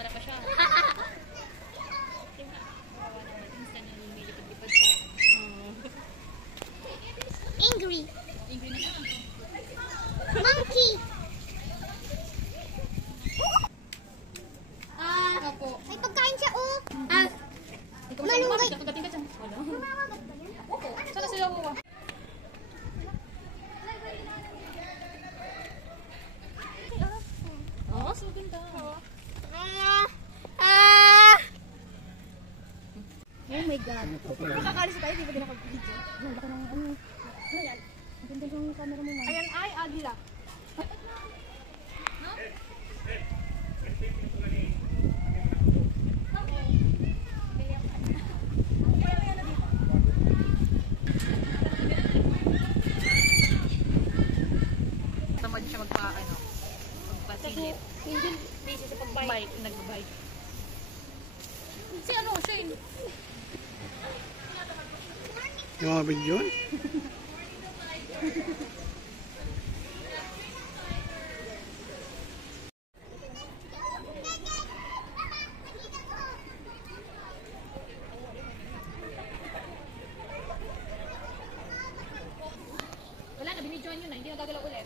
camera pa siya. Kawawa naman. Instant na lumilipad-lipad siya. Angry. Angry na siya. Monkey. Opo. May pagkain siya, oh. Ikaw saan lumapit? Katugating ka dyan. Wala. Mamagat ba yan? Opo. Saan na sila wawa? Oo, so ganda. Oh my God. Makakalis tayo, di ba din nakapag-video? Ang laki ng ano. Ayan. Ang ganda yung camera mo, man. Ayan ay agila. Tamad siya magpasilip. Hindi busy sa Bike, nag-bike. Si ano, Shane? Yung mga video? Wala na, binidyoan yun na. Hindi na gagalaw ulit.